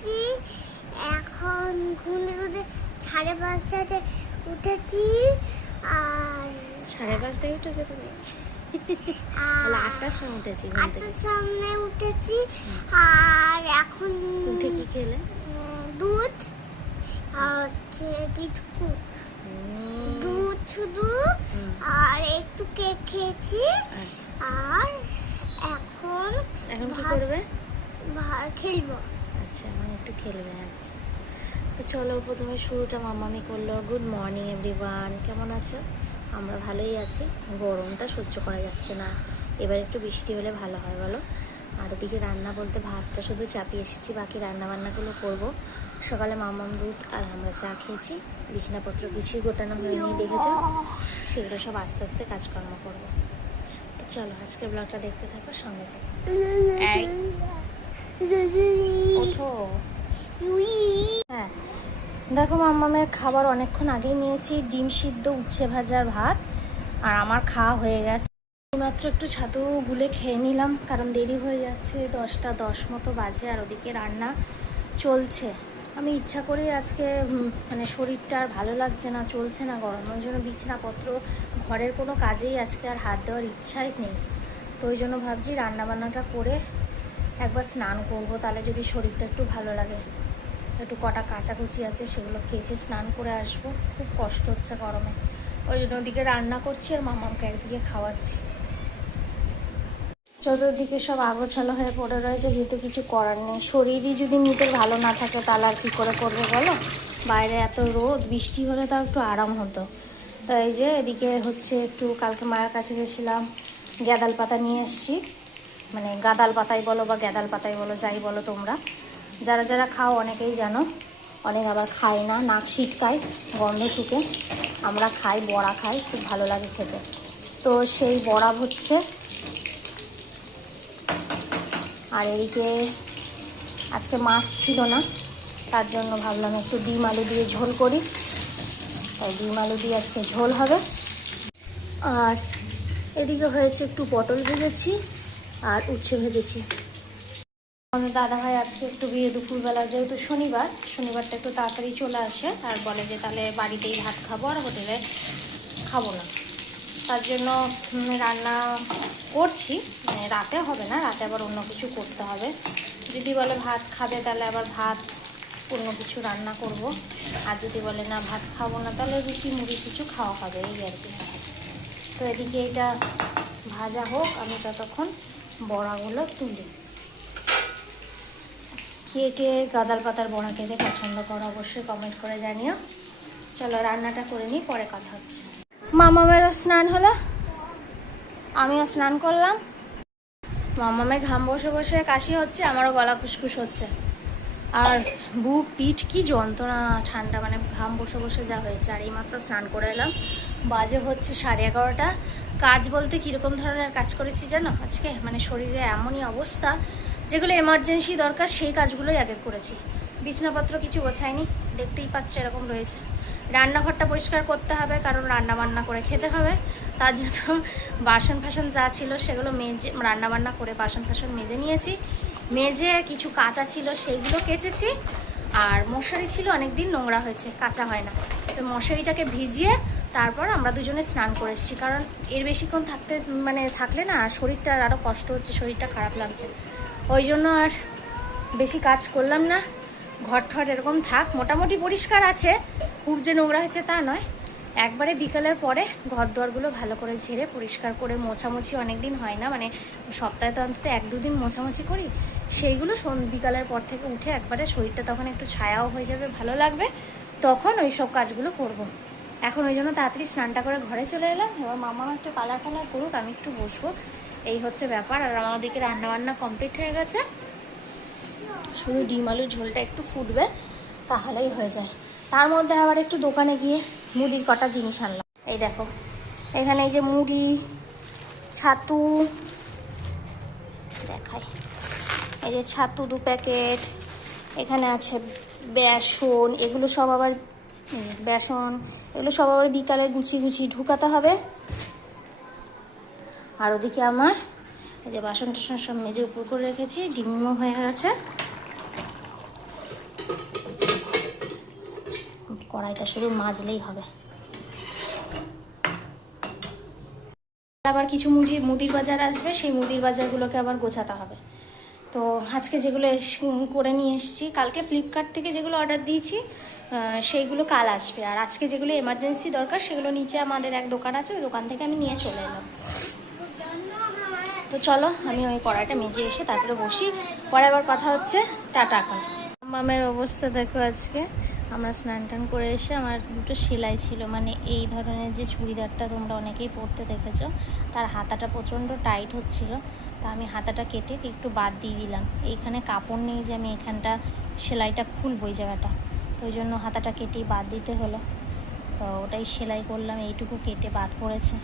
এসেছি এখন ঘুমে ঘুমে সাড়ে পাঁচটাতে উঠেছি। আর সাড়ে পাঁচটায় উঠেছে তুমি? আটটার সময় উঠেছি আটটার সামনে উঠেছি। আর এখন উঠে কি খেলে? দুধ আর হচ্ছে বিস্কুট। দুধ শুধু। আর একটু কেক খেয়েছি। আচ্ছা। আর এখন এখন কি করবে? খেলব। আচ্ছা এখন একটু খেলবে আচ্ছা তো চলো প্রথমে শুরুটা মামামি করল। গুড মর্নিং এভরিওয়ান কেমন আছো? আমরা ভালোই আছি। গরমটা সহ্য করা যাচ্ছে না। এবার একটু বৃষ্টি হলে ভালো হয়, বলো? আর ওদিকে রান্না বলতে ভাতটা শুধু চাপিয়ে এসেছি, বাকি রান্না বান্নাগুলো করব। সকালে মামাম দুধ আর আমরা চা খেয়েছি। বিছানাপত্র কিছুই গোটানো হয়নি দেখেছ? সেগুলো সব আস্তে আস্তে কাজকর্ম করব। তো চলো আজকের ব্লগটা দেখতে থাকো, সঙ্গে থাকো। হ্যাঁ দেখো মাম্মামের খাবার অনেকক্ষণ আগেই নিয়েছি। ডিম সিদ্ধ, উচ্ছে ভাজার ভাত। আর আমার খাওয়া হয়ে গেছে। মাত্র একটু ছাতু গুলে খেয়ে নিলাম, কারণ দেরি হয়ে যাচ্ছে। দশটা দশ মতো বাজে আর ওদিকে রান্না চলছে। আমি ইচ্ছা করেই আজকে মানে শরীরটা আর ভালো লাগছে না, চলছে না গরম। ওই জন্য বিছানাপত্র, ঘরের কোনো কাজেই আজকে আর হাত দেওয়ার ইচ্ছাই নেই। তো ওই জন্য ভাবছি রান্নাবান্নাটা করে একবার স্নান করব, তাহলে যদি শরীরটা একটু ভালো লাগে। একটু কটা কাচাকুচি আছে, সেগুলো কেচে স্নান করে আসব। খুব কষ্ট হচ্ছে গরমে। ওই জন্য ওদিকে রান্না করছি আর মামামকে একদিকে খাওয়াচ্ছি। চতুর্দিকে সব আগোছালো হয়ে পড়ে রয়েছে, যেহেতু কিছু করার নেই। শরীরই যদি নিজের ভালো না থাকে, তাহলে আর কী করে করবে বলো? বাইরে এত রোদ, বৃষ্টি হলে তাও একটু আরাম হতো। তো এই যে এদিকে হচ্ছে একটু, কালকে মায়ের কাছে গেছিলাম, গ্যাদাল পাতা নিয়ে এসছি মানে গাদাল পাতাই বলো বা গ্যাদাল পাতাই বলো, যাই বলো তোমরা। যারা যারা খাও অনেকেই জানো, অনেক আবার খায় না, নাক ছিটকায় গন্ধ শুকে। আমরা খাই, বড়া খাই, খুব ভালো লাগে খেতে। তো সেই বড়া হচ্ছে আর এদিকে আজকে মাছ ছিল না, তার জন্য ভাবলাম একটু ডিম আলু দিয়ে ঝোল করি। তাই ডিম আলু দিয়ে আজকে ঝোল হবে। আর এদিকে হয়েছে একটু পটল ভেজেছি। আর উচ্ছে ভেজেছি। আমার দাদা ভাই আজকে একটু বিয়ে দুপুরবেলা, যেহেতু শনিবার, শনিবারটা একটু তাড়াতাড়ি চলে আসে আর বলে যে তাহলে বাড়িতেই ভাত খাব আর হোটেলে খাব না। তার জন্য রান্না করছি মানে রাতে হবে না, রাতে আবার অন্য কিছু করতে হবে। যদি বলে ভাত খাবে তাহলে আবার ভাত, অন্য কিছু রান্না করব। আর যদি বলে না ভাত খাব না, তাহলে রুটি মুড়ি কিছু খাওয়া হবে, এই আর কি। তো এদিকে এটা ভাজা হোক, আমি ততক্ষণ বড়াগুলো তুলি। কে কে গাদাল পাতার বড়া খেতে পছন্দ করো অবশ্যই কমেন্ট করে জানিও। চলো রান্নাটা করে নিই, পরে কথা হচ্ছে। মামামেরও স্নান হলো। আমিও স্নান করলাম। মামামের ঘাম বসে বসে কাশি হচ্ছে, আমারও গলা খুসখুস হচ্ছে। আর বুক, পিঠ কি যন্ত্রণা, ঠান্ডা মানে ঘাম বসে বসে যা হয়েছে। আর এইমাত্র স্নান করে এলাম। বাজে হচ্ছে সাড়ে এগারোটা। কাজ বলতে কীরকম ধরনের কাজ করেছি জানো আজকে? মানে শরীরে এমনই অবস্থা, যেগুলো এমার্জেন্সি দরকার, সেই কাজগুলোই আগে করেছি। বিছনাপত্র কিছু গোছায়নি দেখতেই পাচ্ছ এরকম রয়েছে। রান্নাঘরটা পরিষ্কার করতে হবে, কারণ রান্না বান্না করে খেতে হবে। তার জন্য বাসন ফাসন যা ছিল সেগুলো মেজে রান্না বান্না করে বাসন ফাসন মেজে নিয়েছি। মেজে কিছু কাঁচা ছিল, সেইগুলো কেচেছি। আর মশারি ছিল অনেক দিন নোংরা হয়েছে, কাঁচা হয় না। তো মশারিটাকে ভিজিয়ে তারপর আমরা দুজনে স্নান করে এসেছি। কারণ এর বেশিক্ষণ থাকতে মানে থাকলে না শরীরটা আরও কষ্ট হচ্ছে, শরীরটা খারাপ লাগছে। ওই জন্য আর বেশি কাজ করলাম না। ঘর ঠর এরকম থাক, মোটামুটি পরিষ্কার আছে। খুব যে নোংরা হয়েছে তা নয়। একবারে বিকালের পরে ঘর দুয়ারগুলো ভালো করে ঝেড়ে, পরিষ্কার করে মোছামুছি অনেক দিন হয় না মানে সপ্তাহে তো অন্তত এক দুদিন মোছামুছি করি। সেইগুলো বিকালের পর থেকে উঠে একবারে শরীরটা তখন একটু ছায়াও হয়ে যাবে, ভালো লাগবে। তখন ওই সব কাজগুলো করব। এখন ওই জন্য তাড়াতাড়ি স্নানটা করে ঘরে চলে এলাম। এবার মামা একটু কালার ফালার করুক, আমি একটু বসবো। এই হচ্ছে ব্যাপার। আর আমাদেরকে রান্নাবান্না কমপ্লিট হয়ে গেছে। শুধু ডিম আলুর ঝোলটা একটু ফুটবে, তাহলেই হয়ে যায়। তার মধ্যে আবার একটু দোকানে গিয়ে মুদির কটা জিনিস আনলাম। এই দেখো, এখানে এই যে মুড়ি, ছাতু, দেখাই। এই যে ছাতু দু প্যাকেট, এখানে আছে বেসন, এগুলো সব আবার বেসন এগুলো সব আবার বিকালে গুছিয়ে গুছিয়ে ঢুকাতে হবে। আর ওদিকে আমার এই যে বাসন টাসন সব মেজে উপর করে রেখেছি, ডিমও হয়ে গেছে। কড়াইটা শুধু মাজলেই হবে। আবার কিছু মুজি মুদির বাজার আসবে, সেই মুদির বাজারগুলোকে আবার গোছাতে হবে। তো আজকে যেগুলো করে নিয়ে এসেছি, কালকে ফ্লিপকার্ট থেকে যেগুলো অর্ডার দিয়েছি সেইগুলো কাল আসবে। আর আজকে যেগুলো এমার্জেন্সি দরকার, সেগুলো নিচে আমাদের এক দোকান আছে, ওই দোকান থেকে আমি নিয়ে চলে এলাম। তো চলো, আমি ওই কড়াইটা মেজে এসে তারপরে বসি। পরে আবার কথা হচ্ছে। টাটা এখন। মামের অবস্থা দেখো আজকে। আমরা স্নান টান করে এসে আমার দুটো সেলাই ছিল। মানে এই ধরনের যে চুড়িদারটা তোমরা অনেকেই পরতে দেখেছ, তার হাতাটা প্রচণ্ড টাইট হচ্ছিল। তা আমি হাতাটা কেটে একটু বাদ দিয়ে দিলাম। এইখানে কাপড় নেই যে আমি এখানটা সেলাইটা খুলবো এই জায়গাটা। তো ওই জন্য হাতাটা কেটে বাদ দিতে হলো। তো ওটাই সেলাই করলাম, এইটুকু কেটে বাদ পড়েছে।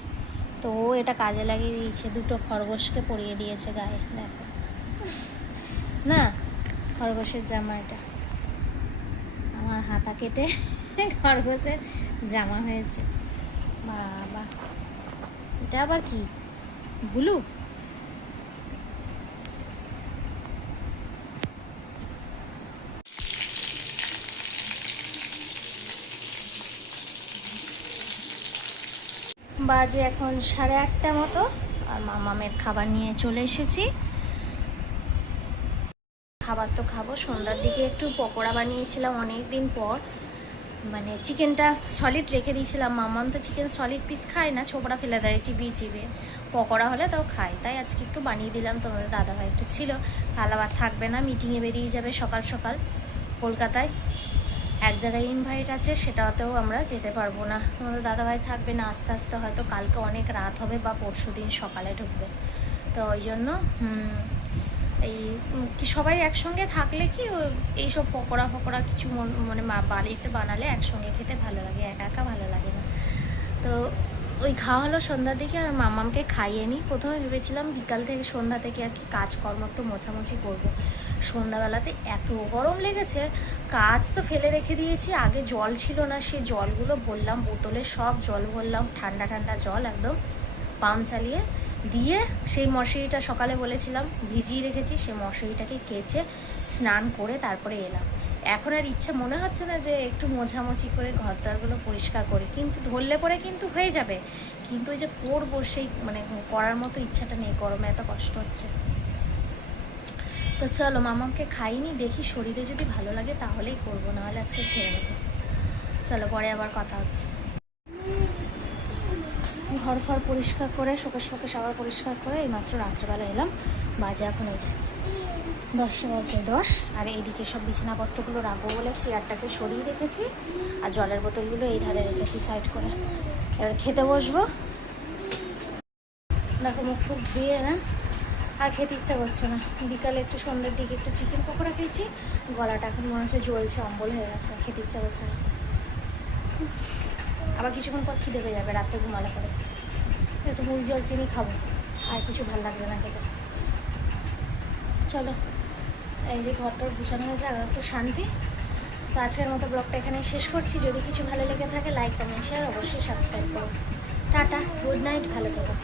তো ও এটা কাজে লাগিয়ে দিয়েছে, দুটো খরগোশকে পরিয়ে দিয়েছে গায়ে, দেখো। না, খরগোশের জামা এটা। আমার হাতা কেটে খরগোশের জামা হয়েছে। বাবা, এটা আবার কি? ব্লু? বাজে এখন সাড়ে আটটা মতো, আর মামামের খাবার নিয়ে চলে এসেছি। খাবার তো খাব, সন্ধ্যার দিকে একটু পকোড়া বানিয়েছিলাম অনেক দিন পর। মানে চিকেনটা সলিড রেখে দিয়েছিলাম, মামাম তো চিকেন সলিড পিস খায় না ছোকরা ফেলে দেয় চিবিয়ে চিবিয়ে পকোড়া হলে তাও খায়, তাই আজকে একটু বানিয়ে দিলাম, তোমাদের দাদাভাই একটু ছিল। কাল আবার থাকবে না মিটিংয়ে বেরিয়ে যাবে সকাল সকাল। কলকাতায় এক জায়গায় ইনভাইট আছে, সেটাতেও আমরা যেতে পারব না। আমাদের দাদাভাই থাকবে না, আস্তে আস্তে হয়তো কালকে অনেক রাত হবে বা পরশু দিন সকালে ঢুকবে। তো ওই জন্য এই কি সবাই একসঙ্গে থাকলে কি ও- এইসব পকোড়া ফকোড়া কিছু মন- বাড়িতে বানালে একসঙ্গে খেতে ভালো লাগে, একা একা ভালো লাগে না। তো ওই খাওয়া হলো সন্ধ্যার দিকে আর মামামকে খাইয়ে নিই প্রথমে ভেবেছিলাম বিকাল থেকে সন্ধ্যা থেকে আর কি কাজকর্ম একটু মোছামুছি করব। সন্ধ্যাবেলাতে এত গরম লেগেছে, কাজ তো ফেলে রেখে দিয়েছি, আগে জল ছিল না, সেই জলগুলো ভরলাম বোতলে সব জল ভরলাম, ঠান্ডা ঠান্ডা জল একদম পাম্প চালিয়ে দিয়ে সেই মশারিটা সকালে বলেছিলাম, ভিজিয়ে রেখেছি সেই মশারিটাকে কেচে স্নান করে তারপরে এলাম। এখন আর ইচ্ছে মনে হচ্ছে না যে একটু মোছামুছি করে ঘর দরগুলো পরিষ্কার করি, কিন্তু ধরলে পরে কিন্তু হয়ে যাবে, কিন্তু ওই যে করব সেই মানে করার মতো ইচ্ছাটা নেই, গরমে এত কষ্ট হচ্ছে। তো চলো মামাকে খাইনি দেখি শরীরে যদি ভালো লাগে তাহলেই করব, নাহলে আজকে ছেড়ে দেবো। চলো পরে আবার কথা হচ্ছে। ঘর ফর পরিষ্কার করে শোকেশ ফোকেশ আবার পরিষ্কার করে এইমাত্র রাত্রেবেলা এলাম, বাজে এখন এই যে দশটা বাজতে দশ, আর এইদিকে সব বিছানাপত্রগুলো রাখব বলে চেয়ারটাকে সরিয়ে রেখেছি, আর জলের বোতলগুলো এই ধারে রেখেছি সাইড করে। এবার খেতে বসবো। দেখো মুখ ফুক ধুয়ে না আর খেতে ইচ্ছা করছে না। বিকালে একটু সন্ধ্যের দিকে একটু চিকেন পকোড়া খেয়েছি, গলাটা এখন মনে হচ্ছে জ্বলছে, অম্বল হয়ে গেছে, খেতে ইচ্ছা করছে না। আবার কিছুক্ষণ পর খিদে পেয়ে যাবে, রাত্রে ঘুমালে করে একটু মুড়ি জল, চিনি খাব, আর কিছু ভালো লাগছে না খেতে। চলো, এই যে ঘরটার গুছানো হয়েছে, আর একটু শান্তি। তো আজকের মতো ব্লগটা এখানে শেষ করছি। যদি কিছু ভালো লেগে থাকে লাইক কমেন্ট শেয়ার অবশ্যই সাবস্ক্রাইব করো। টাটা গুড নাইট ভালো থেকো।